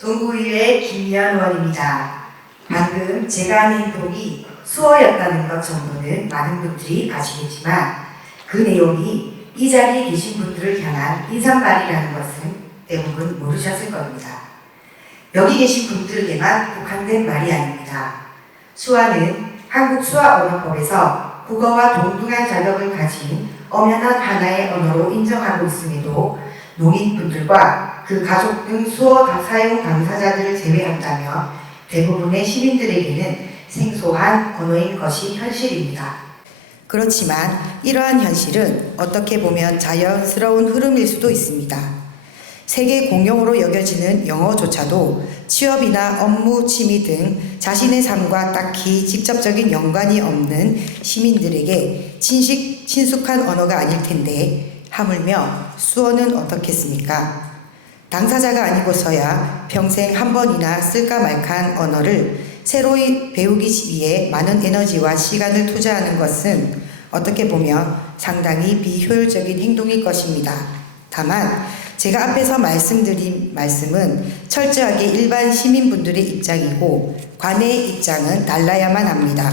동구의회 김연원입니다. 방금 제가 한 행동이 수어였다는 것 정도는 많은 분들이 아시겠지만 그 내용이 이 자리에 계신 분들을 향한 인사말이라는 것은 대부분 모르셨을 겁니다. 여기 계신 분들에게만 국한된 말이 아닙니다. 수어는 한국수어언어법에서 국어와 동등한 자격을 가진 엄연한 하나의 언어로 인정하고 있음에도 농인분들과 그 가족 등 수어 사용 당사자들을 제외한다면 대부분의 시민들에게는 생소한 언어인 것이 현실입니다. 그렇지만 이러한 현실은 어떻게 보면 자연스러운 흐름일 수도 있습니다. 세계 공용어로 여겨지는 영어조차도 취업이나 업무, 취미 등 자신의 삶과 딱히 직접적인 연관이 없는 시민들에게 친숙한 언어가 아닐 텐데 하물며 수어는 어떻겠습니까? 당사자가 아니고서야 평생 한 번이나 쓸까 말까한 언어를 새로이 배우기 위해 많은 에너지와 시간을 투자하는 것은 어떻게 보면 상당히 비효율적인 행동일 것입니다. 다만 제가 앞에서 말씀드린 말씀은 철저하게 일반 시민분들의 입장이고 관의 입장은 달라야만 합니다.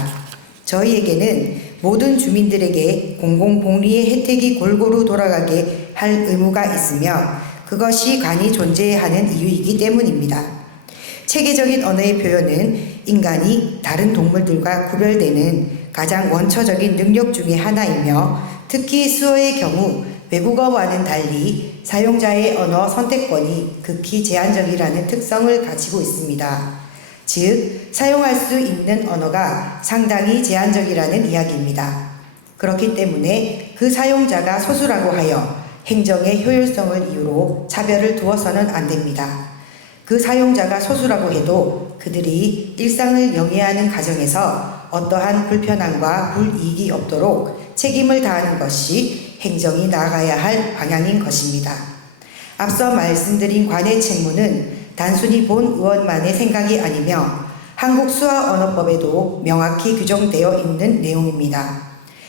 저희에게는 모든 주민들에게 공공복리의 혜택이 골고루 돌아가게 할 의무가 있으며 그것이 관이 존재해야 하는 이유이기 때문입니다. 체계적인 언어의 표현은 인간이 다른 동물들과 구별되는 가장 원초적인 능력 중의 하나이며 특히 수어의 경우 외국어와는 달리 사용자의 언어 선택권이 극히 제한적이라는 특성을 가지고 있습니다. 즉, 사용할 수 있는 언어가 상당히 제한적이라는 이야기입니다. 그렇기 때문에 그 사용자가 소수라고 하여 행정의 효율성을 이유로 차별을 두어서는 안 됩니다. 그 사용자가 소수라고 해도 그들이 일상을 영위하는 가정에서 어떠한 불편함과 불이익이 없도록 책임을 다하는 것이 행정이 나아가야 할 방향인 것입니다. 앞서 말씀드린 관의 책무는 단순히 본 의원만의 생각이 아니며 한국수어언어법에도 명확히 규정되어 있는 내용입니다.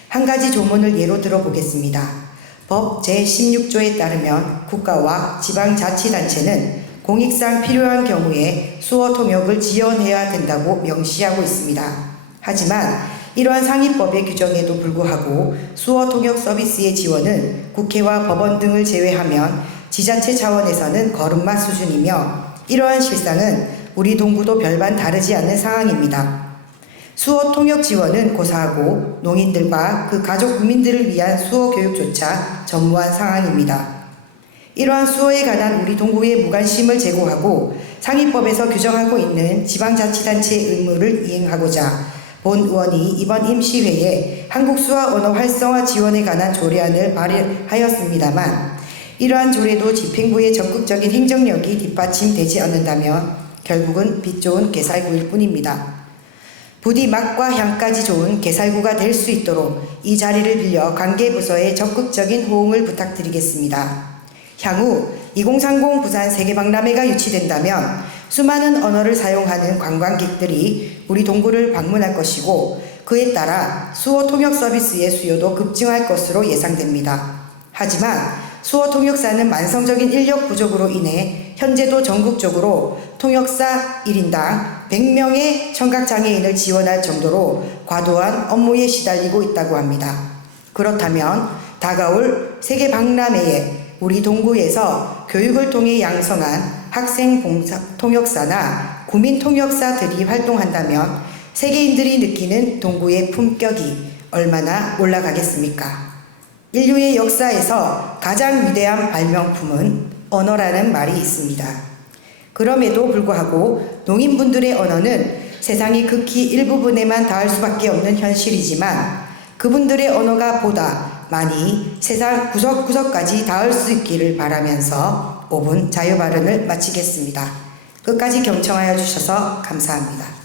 한 가지 조문을 예로 들어보겠습니다. 법 제16조에 따르면 국가와 지방자치단체는 공익상 필요한 경우에 수어 통역을 지원해야 된다고 명시하고 있습니다. 하지만 이러한 상위법의 규정에도 불구하고 수어 통역 서비스의 지원은 국회와 법원 등을 제외하면 지자체 차원에서는 걸음마 수준이며 이러한 실상은 우리 동구도 별반 다르지 않은 상황입니다. 수어 통역 지원은 고사하고 농인들과 그 가족 구민들을 위한 수어 교육조차 전무한 상황입니다. 이러한 수어에 관한 우리 동구의 무관심을 제고하고 상위법에서 규정하고 있는 지방자치단체의 의무를 이행하고자 본 의원이 이번 임시회에 한국수어 언어 활성화 지원에 관한 조례안을 발의하였습니다만 이러한 조례도 집행부의 적극적인 행정력이 뒷받침되지 않는다면 결국은 빛 좋은 개살구일 뿐입니다. 부디 맛과 향까지 좋은 개살구가 될 수 있도록 이 자리를 빌려 관계부서에 적극적인 호응을 부탁드리겠습니다. 향후 2030 부산 세계박람회가 유치된다면 수많은 언어를 사용하는 관광객들이 우리 동구를 방문할 것이고 그에 따라 수어 통역 서비스의 수요도 급증할 것으로 예상됩니다. 하지만 수어 통역사는 만성적인 인력 부족으로 인해 현재도 전국적으로 통역사 1인당 100명의 청각장애인을 지원할 정도로 과도한 업무에 시달리고 있다고 합니다. 그렇다면 다가올 세계박람회에 우리 동구에서 교육을 통해 양성한 학생 통역사나 구민 통역사들이 활동한다면 세계인들이 느끼는 동구의 품격이 얼마나 올라가겠습니까? 인류의 역사에서 가장 위대한 발명품은 언어라는 말이 있습니다. 그럼에도 불구하고 농인분들의 언어는 세상의 극히 일부분에만 닿을 수밖에 없는 현실이지만 그분들의 언어가 보다 많이 세상 구석구석까지 닿을 수 있기를 바라면서 5분 자유발언을 마치겠습니다. 끝까지 경청하여 주셔서 감사합니다.